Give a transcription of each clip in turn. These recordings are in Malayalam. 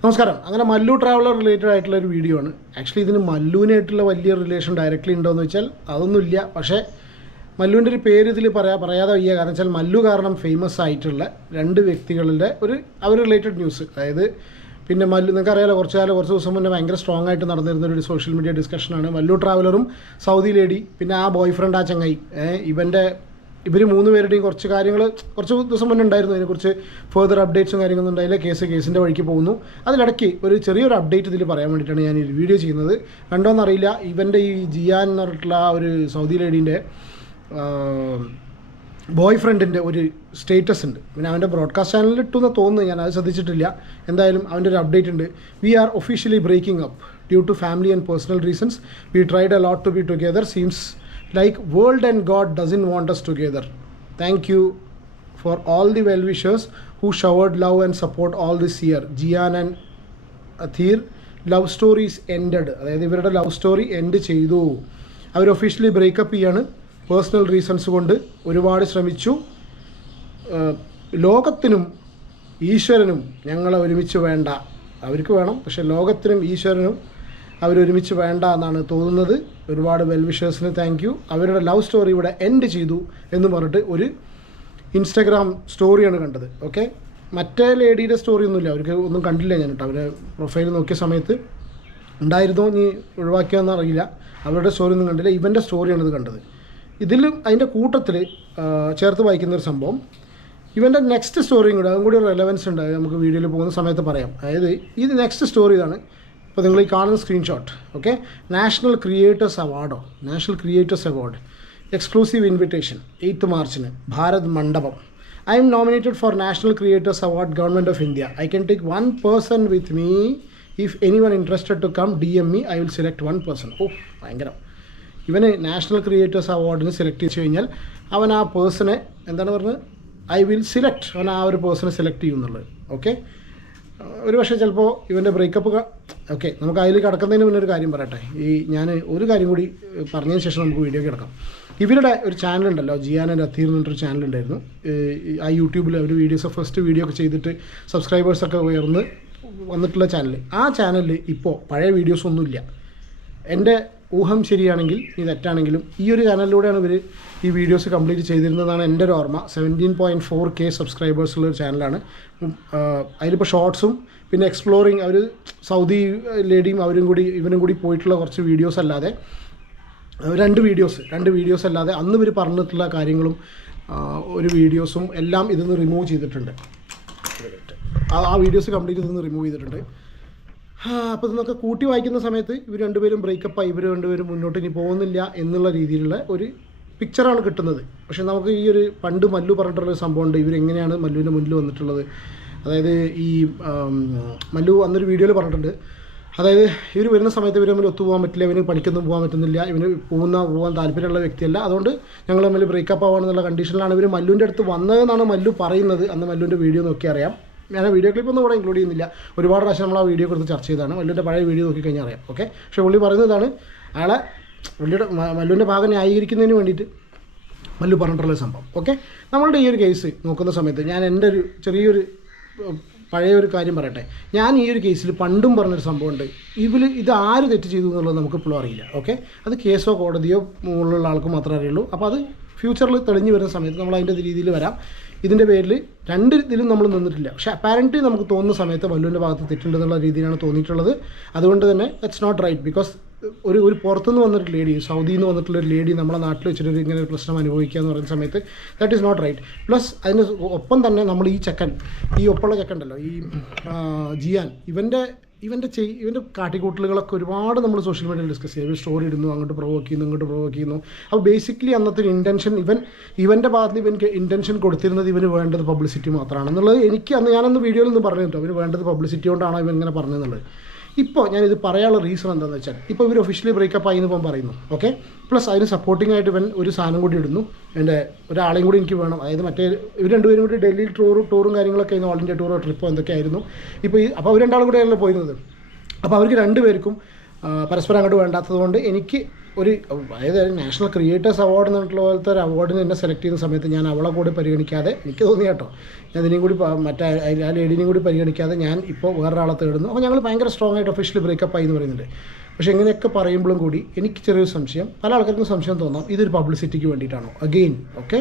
നമസ്കാരം. അങ്ങനെ മല്ലു ട്രാവലർ റിലേറ്റഡ് ആയിട്ടുള്ള ഒരു വീഡിയോ ആണ്. ആക്ച്വലി ഇതിന് മല്ലുവിനായിട്ടുള്ള വലിയ റിലേഷൻ ഡയറക്റ്റ്ലി ഉണ്ടോയെന്ന് വെച്ചാൽ അതൊന്നുമില്ല. പക്ഷേ മല്ലുവിൻ്റെ ഒരു പേര് ഇതിൽ പറയാതെ വയ്യ. കാരണം വെച്ചാൽ മല്ലു കാരണം ഫേമസ് ആയിട്ടുള്ള രണ്ട് വ്യക്തികളുടെ അവർ റിലേറ്റഡ് ന്യൂസ്. അതായത് പിന്നെ മല്ലു നിങ്ങൾക്കറിയാലോ, കുറച്ച് ദിവസം മുന്നേ ഭയങ്കര സ്ട്രോങ് ആയിട്ട് നടന്നിരുന്ന ഒരു സോഷ്യൽ മീഡിയ ഡിസ്കഷനാണ് മല്ലു ട്രാവലറും സൗദി ലേഡി, പിന്നെ ആ ബോയ് ഫ്രണ്ട്, ആ ചങ്ങായി. ഇവർ മൂന്ന് പേരുടെയും കുറച്ച് ദിവസം മുന്നേ ഉണ്ടായിരുന്നു. അതിനെക്കുറിച്ച് ഫെർദർ അപ്ഡേറ്റ്സും കാര്യങ്ങളൊന്നും ഉണ്ടായില്ല. കേസിൻ്റെ വഴിക്ക് പോകുന്നു. അതിനിടയ്ക്ക് ഒരു ചെറിയൊരു അപ്ഡേറ്റ് ഇതിൽ പറയാൻ വേണ്ടിയിട്ടാണ് ഞാൻ ഈ വീഡിയോ ചെയ്യുന്നത്. കണ്ടോന്നറിയില്ല, ഇവൻ്റെ ഈ ജിയാൻ എന്ന് പറഞ്ഞിട്ടുള്ള ആ ഒരു സൗദി ലേഡീൻ്റെ ബോയ് ഫ്രണ്ടിൻ്റെ ഒരു സ്റ്റേറ്റസ് ഉണ്ട്. പിന്നെ അവൻ്റെ ബ്രോഡ്കാസ്റ്റ് ചാനലിൽ ഇട്ടുമെന്ന് തോന്നുന്നു, ഞാൻ അത് ശ്രദ്ധിച്ചിട്ടില്ല. എന്തായാലും അവൻ്റെ ഒരു അപ്ഡേറ്റ് ഉണ്ട്. We are officially breaking up due to family and personal reasons. We tried a lot to be together. Seems like world and God doesn't want us together. Thank you for all the well wishers who showered love and support all this year. Jian and Athir love stories ended. അതായത് ഇവരുടെ ലവ് സ്റ്റോറി എൻഡ് ചെയ്തു. അവർ ഒഫീഷ്യലി ബ്രേക്കപ്പ് ചെയ്യാണ്. പേഴ്സണൽ റീസൺസ് കൊണ്ട് ഒരുപാട് ശ്രമിച്ചു. ലോകത്തിനും ഈശ്വരനും ഞങ്ങളെ ഒരുമിച്ച് വേണ്ട. അവർക്ക് വേണം, പക്ഷേ ലോകത്തിനും ഈശ്വരനും അവരൊരുമിച്ച് വേണ്ട എന്നാണ് തോന്നുന്നത്. ഒരുപാട് വെൽവിഷേഴ്സിന് താങ്ക് യു. അവരുടെ ലവ് സ്റ്റോറി ഇവിടെ എൻഡ് ചെയ്തു എന്ന് പറഞ്ഞിട്ട് ഒരു ഇൻസ്റ്റാഗ്രാം സ്റ്റോറിയാണ് കണ്ടത്. ഓക്കെ, മറ്റേ ലേഡിയുടെ സ്റ്റോറി ഒന്നുമില്ല, അവർക്ക് ഒന്നും കണ്ടില്ല ഞാൻ കേട്ടോ. അവരെ പ്രൊഫൈൽ നോക്കിയ സമയത്ത് ഉണ്ടായിരുന്നോ നീ ഒഴിവാക്കിയോന്ന് അറിയില്ല. അവരുടെ സ്റ്റോറി ഒന്നും കണ്ടില്ല. ഇവൻ്റെ സ്റ്റോറിയാണ് ഇത് കണ്ടത്. ഇതിലും അതിൻ്റെ കൂട്ടത്തിൽ ചേർത്ത് വായിക്കുന്നൊരു സംഭവം, ഇവൻ്റെ നെക്സ്റ്റ് സ്റ്റോറിയും കൂടെ, അതും കൂടി ഒരു റെലവൻസ് ഉണ്ട്. നമുക്ക് വീഡിയോയിൽ പോകുന്ന സമയത്ത് പറയാം. അതായത് ഇത് നെക്സ്റ്റ് സ്റ്റോറി ഇതാണ്. ഇപ്പോൾ നിങ്ങൾ ഈ കാണുന്ന screenshot. Okay, national creators award exclusive invitation 8th മാർച്ചിന് Bharat Mandapam. I'm nominated for national creators award government of India. I can take 1 person with me. If anyone interested to come DM me. I will select 1 person. ഓ, ഭയങ്കരം. ഇവന് നാഷണൽ ക്രിയേറ്റേഴ്സ് അവാർഡിന് സെലക്ട് ചെയ്ത് കഴിഞ്ഞാൽ അവൻ ആ പേഴ്സണെ എന്താണ് പറഞ്ഞത്, ഐ വിൽ സിലക്ട്, അവൻ ആ ഒരു പേഴ്സണെ സെലക്ട് ചെയ്യുന്നുള്ളത്. ഓക്കെ, ഒരു പക്ഷേ ചിലപ്പോൾ ഇവൻ്റെ ബ്രേക്കപ്പ്. ഓക്കെ, നമുക്ക് അതിൽ കിടക്കുന്നതിന് മുന്നേ ഒരു കാര്യം പറയട്ടെ. ഞാൻ ഒരു കാര്യം കൂടി പറഞ്ഞതിന് ശേഷം നമുക്ക് വീഡിയോ കിടക്കാം. ഇവരുടെ ഒരു ചാനലുണ്ടല്ലോ, ജിയാൻ ആൻഡ് അത്തീർ എന്ന് പറഞ്ഞൊരു ചാനലുണ്ടായിരുന്നു. ആ യൂട്യൂബിൽ അവർ ഫസ്റ്റ് വീഡിയോ ഒക്കെ ചെയ്തിട്ട് സബ്സ്ക്രൈബേഴ്സൊക്കെ ഉയർന്ന് വന്നിട്ടുള്ള ചാനൽ. ആ ചാനലിൽ ഇപ്പോൾ പഴയ വീഡിയോസൊന്നുമില്ല. എൻ്റെ ഊഹം ശരിയാണെങ്കിൽ, ഈ തെറ്റാണെങ്കിലും, ഈ ഒരു ചാനലിലൂടെയാണ് ഇവർ ഈ വീഡിയോസ് കംപ്ലീറ്റ് ചെയ്തിരുന്നതാണ് എൻ്റെ ഒരു ഓർമ്മ. 17.4K സബ്സ്ക്രൈബേഴ്സുള്ള ഒരു ചാനലാണ്. അതിലിപ്പോൾ ഷോർട്സും പിന്നെ എക്സ്പ്ലോറിങ്, അവർ സൗദി ലേഡിയും ഇവനും കൂടി പോയിട്ടുള്ള കുറച്ച് വീഡിയോസ് അല്ലാതെ, രണ്ട് വീഡിയോസ് അല്ലാതെ അന്ന് ഇവർ പറഞ്ഞിട്ടുള്ള കാര്യങ്ങളും ഒരു വീഡിയോസും എല്ലാം ഇതിന്ന് റിമൂവ് ചെയ്തിട്ടുണ്ട്. ആ വീഡിയോസ് കംപ്ലീറ്റ് ഇതിന്ന് റിമൂവ് ചെയ്തിട്ടുണ്ട്. അപ്പോൾ ഇതൊക്കെ കൂട്ടി വായിക്കുന്ന സമയത്ത് ഇവർ രണ്ടുപേരും ബ്രേക്കപ്പായി, ഇവർ രണ്ടുപേരും മുന്നോട്ട് ഇനി പോകുന്നില്ല എന്നുള്ള രീതിയിലുള്ള ഒരു പിക്ചറാണ് കിട്ടുന്നത്. പക്ഷേ നമുക്ക് ഈ ഒരു പണ്ട് മല്ലു പറഞ്ഞിട്ടുള്ളൊരു സംഭവമുണ്ട്, ഇവരെങ്ങനെയാണ് മല്ലുവിൻ്റെ മുന്നിൽ വന്നിട്ടുള്ളത്. അതായത് ഈ മല്ലു അന്നൊരു വീഡിയോയിൽ പറഞ്ഞിട്ടുണ്ട്, അതായത് ഇവർ വരുന്ന സമയത്ത് ഇവർ തമ്മിൽ ഒത്തുപോകാൻ പറ്റില്ല, ഇവന് പണിക്കൊന്നും പോകാൻ പറ്റുന്നില്ല, ഇവന് പോകാൻ താല്പര്യമുള്ള വ്യക്തിയല്ല, അതുകൊണ്ട് ഞങ്ങൾ തമ്മിൽ ബ്രേക്കപ്പ് ആവാണെന്നുള്ള കണ്ടീഷനിലാണ് ഇവർ മല്ലുവിൻ്റെ അടുത്ത് വന്നതെന്നാണ് മല്ലു പറയുന്നത്. അന്ന് മല്ലുവിൻ്റെ വീഡിയോ നോക്കി അറിയാം. ഞാൻ ആ വീഡിയോ ക്ലിപ്പൊന്നും ഇവിടെ ഇൻക്ലൂഡ് ചെയ്യുന്നില്ല. ഒരുപാട് പ്രാവശ്യം നമ്മൾ ആ വീഡിയോ കൊടുത്ത് ചർച്ച ചെയ്തതാണ്. മല്ലുവിൻ്റെ പഴയ വീഡിയോ നോക്കിക്കഴിഞ്ഞാൽ അറിയാം. ഓക്കെ, പക്ഷേ പുള്ളി പറയുന്നതാണ് അയാളെ മല്ലുവിൻ്റെ ഭാഗം ന്യായീകരിക്കുന്നതിന് വേണ്ടിയിട്ട് മല്ലു പറഞ്ഞിട്ടുള്ള സംഭവം. ഓക്കെ, നമ്മളുടെ ഈ ഒരു കേസ് നോക്കുന്ന സമയത്ത് ഞാൻ എൻ്റെ ഒരു ചെറിയൊരു പഴയ ഒരു കാര്യം പറയട്ടെ. ഞാൻ ഈ ഒരു കേസിൽ പണ്ടും പറഞ്ഞൊരു സംഭവമുണ്ട്. ഇത് ആര് തെറ്റ് ചെയ്തു എന്നുള്ളത് നമുക്കിപ്പോഴും അറിയില്ല. ഓക്കെ, അത് കേസോ കോടതിയോ മുകളിലുള്ള ആൾക്ക് മാത്രമേ അറിയുള്ളൂ. അപ്പോൾ അത് ഫ്യൂച്ചറിൽ തെളിഞ്ഞു വരുന്ന സമയത്ത് നമ്മൾ അതിൻ്റെ രീതിയിൽ വരാം. ഇതിൻ്റെ പേരിൽ രണ്ട് ഇതിലും നമ്മൾ നിന്നിട്ടില്ല. പക്ഷേ അപ്പാരൻ്റ്ലി നമുക്ക് തോന്നുന്ന സമയത്ത് മല്ലുവിൻ്റെ ഭാഗത്ത് തെറ്റുണ്ടെന്നുള്ള രീതിയിലാണ് തോന്നിയിട്ടുള്ളത്. അതുകൊണ്ട് തന്നെ ദാറ്റ്സ് നോട്ട് റൈറ്റ്. ബിക്കോസ് ഒരു പുറത്തുനിന്ന് വന്നിട്ട് ലേഡി, സൗദിയിൽ നിന്ന് വന്നിട്ടുള്ളൊരു ലേഡി നമ്മളെ നാട്ടിൽ വെച്ചിട്ട് ഇങ്ങനെ ഒരു പ്രശ്നം അനുഭവിക്കുക എന്ന് പറയുന്ന സമയത്ത് that is not right. Plus അതിന് ഒപ്പം തന്നെ നമ്മൾ ഈ ഒപ്പമുള്ള ചെക്കൻ ഉണ്ടല്ലോ, ഈ ജിയാൻ, ഇവൻ്റെ കാട്ടിക്കൂട്ടലുകളൊക്കെ ഒരുപാട് നമ്മൾ സോഷ്യൽ മീഡിയയിൽ ഡിസ്കസ് ചെയ്യും. ഇവർ സ്റ്റോറി ഇടുന്നു, അങ്ങോട്ട് പ്രൊവോക്ക് ചെയ്യുന്നു, ഇങ്ങോട്ട് പ്രൊവോക്ക് ചെയ്യുന്നു. അപ്പോൾ ബേസിക്കലി അന്നത്തെ ഒരു ഇൻറ്റൻഷൻ, ഇവൻ്റെ ഭാഗത്ത് ഇവൻക്ക് ഇൻറ്റൻഷൻ കൊടുത്തിരുന്നത് ഇവന് വേണ്ടത് പബ്ലിസിറ്റി മാത്രമാണ് എന്നുള്ളത് ഞാനന്ന് വീഡിയോയിൽ നിന്ന് പറഞ്ഞു കേട്ടോ. ഇവന് വേണ്ടത് പബ്ലിസിറ്റി കൊണ്ടാണോ ഇവൻ ഇങ്ങനെ പറഞ്ഞതെന്നുള്ളത്. ഇപ്പോൾ ഞാനിത് പറയാനുള്ള റീസൺ എന്താണെന്ന് വെച്ചാൽ, ഇപ്പോൾ ഇവർ ഒഫീഷ്യലി ബ്രേക്കപ്പ് ആയി എന്ന് ഇപ്പം പറയുന്നു. ഓക്കെ, പ്ലസ് അതിന് സപ്പോർട്ടിംഗ് ആയിട്ട് ഇവൻ ഒരു സാധനം കൂടി ഇടുന്നു, എൻ്റെ ഒരാളെയും കൂടി എനിക്ക് വേണം. അതായത് ഇവർ രണ്ടുപേരും കൂടി ഡൽഹിയിൽ ടൂറും കാര്യങ്ങളൊക്കെ ആയിരുന്നു, ഓൾ ഇന്ത്യ ടൂറോ ട്രിപ്പോ എന്തൊക്കെ ആയിരുന്നു. അപ്പോൾ അവർ രണ്ടാളും കൂടെയാണല്ലോ പോയിരുന്നത്. അപ്പോൾ അവർക്ക് രണ്ടുപേർക്കും പരസ്പരം അങ്ങോട്ട് വേണ്ടാത്തതുകൊണ്ട് എനിക്ക് ഒരു അതായത് നാഷണൽ ക്രിയേറ്റേഴ്സ് അവാർഡ് എന്നിട്ടുള്ള പോലത്തെ ഒരു അവാർഡിന് എന്നെ സെലക്ട് ചെയ്യുന്ന സമയത്ത് ഞാൻ അവളെ കൂടി പരിഗണിക്കാതെ എനിക്ക് തോന്നി കേട്ടോ, ഞാൻ ഇതിനെയും കൂടി മറ്റേ ആ ലേഡീനെയും കൂടി പരിഗണിക്കാതെ ഞാൻ ഇപ്പോൾ വേറൊരാളെ തേടുന്നു. അപ്പോൾ ഞങ്ങൾ ഭയങ്കര സ്ട്രോങ് ആയിട്ട് ഒഫീഷ്യലി ബ്രേക്കപ്പ് ആയി എന്ന് പറയുന്നുണ്ട്. പക്ഷേ ഇങ്ങനെയൊക്കെ പറയുമ്പോഴും കൂടി എനിക്ക് ചെറിയൊരു സംശയം, പല ആൾക്കാർക്കും സംശയം തോന്നാം, ഇതൊരു പബ്ലിസിറ്റിക്ക് വേണ്ടിയിട്ടാണോ അഗെയിൻ. ഓക്കെ,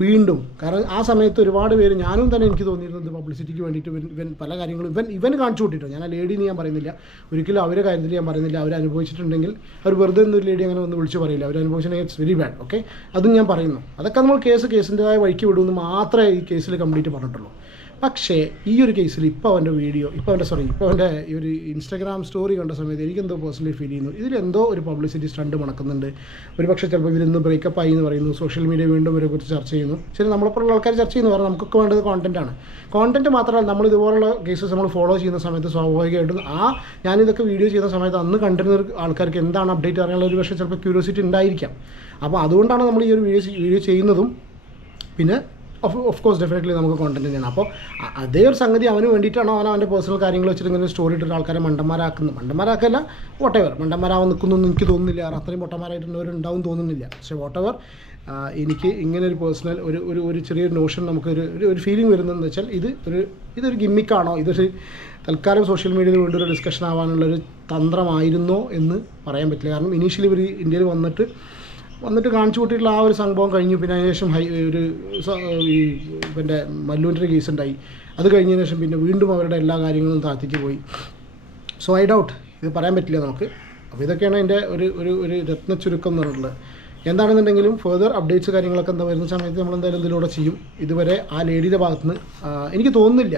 വീണ്ടും കാരണം ആ സമയത്ത് ഒരുപാട് പേര്, ഞാനും തന്നെ എനിക്ക് തോന്നിയിരുന്നത് പബ്ലിസിറ്റിക്ക് വേണ്ടിയിട്ട് ഇവൻ പല കാര്യങ്ങളും ഇവൻ കാണിച്ചു കൂട്ടിയിട്ടോ. ഞാൻ ആ ലേഡീനെ ഞാൻ പറയുന്നില്ല, ഒരിക്കലും അവരെ കാര്യത്തിൽ ഞാൻ പറയുന്നില്ല. അവർ അനുഭവിച്ചിട്ടുണ്ടെങ്കിൽ അവർ വെറുതെ ഒന്നും ഒരു ലേഡി അങ്ങനെ ഒന്ന് വിളിച്ച് പറയില്ല. അവർ അനുഭവിച്ചിട്ടുണ്ടെങ്കിൽ ഇറ്റ്സ് വെരി ബാഡ്. ഓക്കെ, അതും ഞാൻ പറയുന്നു. അതൊക്കെ നമ്മൾ കേസിൻ്റെതായ വഴിക്ക് വിടുമെന്ന് മാത്രമേ ഈ കേസിൽ കംപ്ലീറ്റ് പറഞ്ഞിട്ടുള്ളൂ. പക്ഷേ ഈ ഒരു കേസിൽ ഇപ്പോൾ അവൻ്റെ ഈ ഒരു ഇൻസ്റ്റാഗ്രാം സ്റ്റോറി കണ്ട സമയത്ത് എനിക്കെന്തോ പേഴ്സണലി ഫീൽ ചെയ്യുന്നു, ഇതിലെന്തോ ഒരു പബ്ലിസിറ്റി സ്റ്റണ്ട് മണക്കുന്നുണ്ട്. ഒരു പക്ഷേ ചിലപ്പോൾ ഇതിലൊന്ന് ബ്രേക്കപ്പ് ആയി എന്ന് പറയുന്നു, സോഷ്യൽ മീഡിയ വീണ്ടും ഇവരെക്കുറിച്ച് ചർച്ച ചെയ്യുന്നു. ശരി, നമ്മളെപ്പോലുള്ള ആൾക്കാർ ചർച്ച ചെയ്യുന്നു, കാരണം നമുക്കൊക്കെ വേണ്ടത് കോണ്ടൻറ്റാണ്. കോണ്ടൻറ്റ് മാത്രമല്ല, നമ്മൾ ഇതുപോലുള്ള കേസസ് നമ്മൾ ഫോളോ ചെയ്യുന്ന സമയത്ത് സ്വാഭാവികമായിട്ടും ഞാനിതൊക്കെ വീഡിയോ ചെയ്യുന്ന സമയത്ത് അന്ന് കണ്ടിരുന്ന ആൾക്കാർക്ക് എന്താണ് അപ്ഡേറ്റ് അറിയാനുള്ള ഒരു പക്ഷേ ചിലപ്പോൾ ക്യൂരിയോസിറ്റി ഉണ്ടായിരിക്കാം. അപ്പോൾ അതുകൊണ്ടാണ് നമ്മൾ ഈ ഒരു വീഡിയോ ചെയ്യുന്നതും. പിന്നെ ഓഫ് കോഴ്സ് ഡെഫിനറ്റ്ലി നമുക്ക് കോണ്ടന്റ് ചെയ്യണം. അപ്പോൾ അതേ ഒരു സംഗതി അവന് വേണ്ടിയിട്ടാണോ അവൻ്റെ പേഴ്സണൽ കാര്യങ്ങൾ വെച്ചിട്ട് ഇങ്ങനെ സ്റ്റോറി ഇട്ടിട്ട് ആൾക്കാരെ മണ്ടന്മാരാക്കല്ല, വോട്ടെവർ മണ്ടന്മാരാവാൻ നിൽക്കുന്നൊന്നും എനിക്ക് തോന്നുന്നില്ല. അത്രയും പൊട്ടന്മാരായിട്ടുള്ളവരുണ്ടാവും തോന്നുന്നില്ല. പക്ഷേ വോട്ടെവർ എനിക്ക് ഇങ്ങനെ ഒരു പേഴ്സണൽ ഒരു ചെറിയൊരു നോഷൻ ഒരു ഫീലിംഗ് വരുന്നതെന്ന് വെച്ചാൽ ഇതൊരു ഗിമ്മിക്കാണോ, ഇതൊരു തൽക്കാലം സോഷ്യൽ മീഡിയയിൽ വേണ്ടി ഒരു ഡിസ്കഷൻ ആവാനുള്ളൊരു തന്ത്രമായിരുന്നോ എന്ന് പറയാൻ പറ്റില്ല. കാരണം ഇനീഷ്യലി ഇവർ ഇന്ത്യയിൽ വന്നിട്ട് കാണിച്ചു കൂട്ടിയിട്ടുള്ള ആ ഒരു സംഭവം കഴിഞ്ഞു. പിന്നെ അതിനുശേഷം പിന്നെ മല്ലുവിൻ്റെ കേസ് ഉണ്ടായി. അത് കഴിഞ്ഞതിന് ശേഷം പിന്നെ വീണ്ടും അവരുടെ എല്ലാ കാര്യങ്ങളും താഴ്ത്തിക്ക് പോയി. സോ ഐ ഡൗട്ട്, ഇത് പറയാൻ പറ്റില്ല നമുക്ക്. അപ്പോൾ ഇതൊക്കെയാണ് എൻ്റെ ഒരു രത്ന ചുരുക്കം എന്ന് പറഞ്ഞിട്ടുള്ളത്. എന്താണെന്നുണ്ടെങ്കിലും ഫെർദർ അപ്ഡേറ്റ്സ് കാര്യങ്ങളൊക്കെ എന്താ വരുന്ന സമയത്ത് നമ്മൾ എന്തായാലും ഇതിലൂടെ ചെയ്യും. ഇതുവരെ ആ ലേഡിയുടെ ഭാഗത്തുനിന്ന് എനിക്ക് തോന്നുന്നില്ല,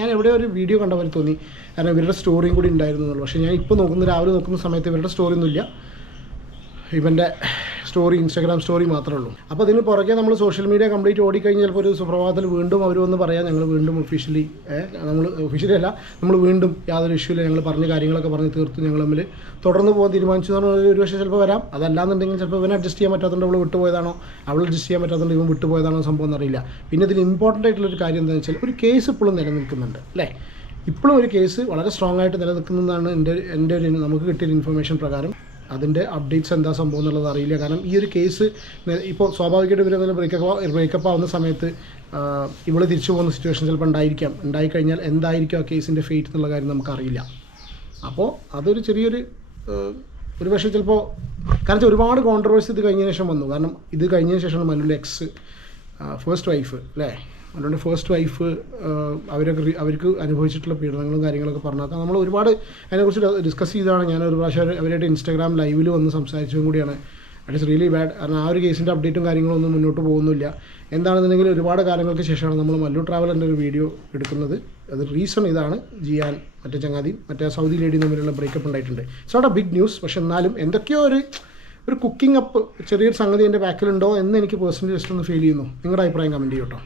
ഞാൻ എവിടെ ഒരു വീഡിയോ കണ്ട പോലെ തോന്നി, കാരണം ഇവരുടെ സ്റ്റോറിയും കൂടി ഉണ്ടായിരുന്നു എന്നുള്ളൂ. പക്ഷേ ഞാൻ ഇപ്പോൾ രാവിലെ നോക്കുന്ന സമയത്ത് ഇവരുടെ സ്റ്റോറി ഒന്നുമില്ല, ഇവൻ്റെ ഇൻസ്റ്റാഗ്രാം സ്റ്റോറി മാത്രമേ ഉള്ളൂ. അപ്പോൾ അതിന് പുറകെ നമ്മൾ സോഷ്യൽ മീഡിയ കംപ്ലീറ്റ് ഓടിക്കഴിഞ്ഞാൽ ചിലപ്പോൾ ഒരു സുപ്രഭാതത്തിൽ വീണ്ടും അവർ വന്ന് പറയാം ഞങ്ങൾ വീണ്ടും ഒഫീഷ്യലി നമ്മൾ വീണ്ടും യാതൊരു ഇഷ്യൂ ഇല്ല, ഞങ്ങൾ പറഞ്ഞ കാര്യങ്ങളൊക്കെ പറഞ്ഞ് തീർത്ത് ഞങ്ങൾ തമ്മിൽ തുടർന്ന് പോകാൻ തീരുമാനിച്ചു എന്ന് പറഞ്ഞാൽ ഒരു പക്ഷേ ചിലപ്പോൾ വരാം. അതല്ലാന്നുണ്ടെങ്കിൽ ചിലപ്പോൾ ഇവനെ അഡ്ജസ്റ്റ് ചെയ്യാൻ പറ്റാത്തതുകൊണ്ട് അവൾ വിട്ടുപോയതാണോ, അവൾ അഡ്ജസ്റ്റ് ചെയ്യാൻ പറ്റാത്തതുകൊണ്ട് ഇവൻ വിട്ടുപോയതാണോ സംഭവം എന്നറിയില്ല. പിന്നെ ഇതിൽ ഇമ്പോർട്ടൻ്റ് ആയിട്ടുള്ളൊരു കാര്യം എന്താണെന്ന് വെച്ചാൽ ഒരു കേസ് ഇപ്പോഴും നിലനിൽക്കുന്നുണ്ട് അല്ലേ. ഇപ്പോഴും ഒരു കേസ് വളരെ സ്ട്രോങ് ആയിട്ട് നിലനിൽക്കുന്നതാണ് എൻ്റെ ഒരു നമുക്ക് കിട്ടിയൊരു ഇൻഫർമേഷൻ പ്രകാരം. അതിൻ്റെ അപ്ഡേറ്റ്സ് എന്താ സംഭവം എന്നുള്ളത് അറിയില്ല. കാരണം ഈ ഒരു കേസ് ഇപ്പോൾ സ്വാഭാവികമായിട്ട് ഇവരെന്തെങ്കിലും ബ്രേക്കപ്പ് ആവുന്ന സമയത്ത് ഇവൾ തിരിച്ചു പോകുന്ന സിറ്റുവേഷൻ ചിലപ്പോൾ ഉണ്ടായിക്കഴിഞ്ഞാൽ എന്തായിരിക്കും ആ കേസിൻ്റെ ഫേറ്റ് എന്നുള്ള കാര്യം നമുക്കറിയില്ല. അപ്പോൾ അതൊരു ചെറിയൊരു ഒരു പക്ഷേ ചിലപ്പോൾ കാരണം ഒരുപാട് കോൺട്രവേഴ്സി ഇത് കഴിഞ്ഞതിന് ശേഷം വന്നു. കാരണം ഇത് കഴിഞ്ഞതിന് ശേഷമാണ് മല്ലുവിൻ്റെ ഫസ്റ്റ് വൈഫ് അല്ലേ, മല്ലുവിൻ്റെ ഫസ്റ്റ് വൈഫ് അവർക്ക് അനുഭവിച്ചിട്ടുള്ള പീഡനങ്ങളും കാര്യങ്ങളൊക്കെ പറഞ്ഞാൽ നമ്മൾ ഒരുപാട് അതിനെക്കുറിച്ച് ഡിസ്കസ് ചെയ്താണ്. ഞാൻ ഒരു പ്രാവശ്യം അവരായിട്ട് ഇൻസ്റ്റാഗ്രാം ലൈവിൽ വന്ന് സംസാരിച്ചതും കൂടിയാണ്. It is really bad. കാരണം ആ ഒരു കേസിൻ്റെ അപ്ഡേറ്റും കാര്യങ്ങളൊന്നും മുന്നോട്ട് പോകുന്നില്ല. എന്താണെന്നുണ്ടെങ്കിൽ ഒരുപാട് കാലങ്ങൾക്ക് ശേഷമാണ് നമ്മൾ മല്ലു ട്രാവലറിൻ്റെ ഒരു വീഡിയോ എടുക്കുന്നത്. അത് റീസൺ ഇതാണ്, ജിയാൻ മറ്റേ ചങ്ങാതിയും മറ്റേ സൗദി ലേഡിയും തമ്മിലുള്ള ബ്രേക്കപ്പ് ഉണ്ടായിട്ടുണ്ട്. It's not a big news, പക്ഷെ എന്നാലും എന്തൊക്കെയോ ഒരു കുക്കിംഗ് അപ്പ് ചെറിയൊരു സംഗതി എൻ്റെ ബാക്കിലുണ്ടോ എന്ന് എനിക്ക് പേഴ്സണലി ജസ്റ്റ് ഒന്ന് ഫീൽ ചെയ്യുന്നു. നിങ്ങളുടെ അഭിപ്രായം കമൻറ്റ് ചെയ്യൂ കേട്ടോ.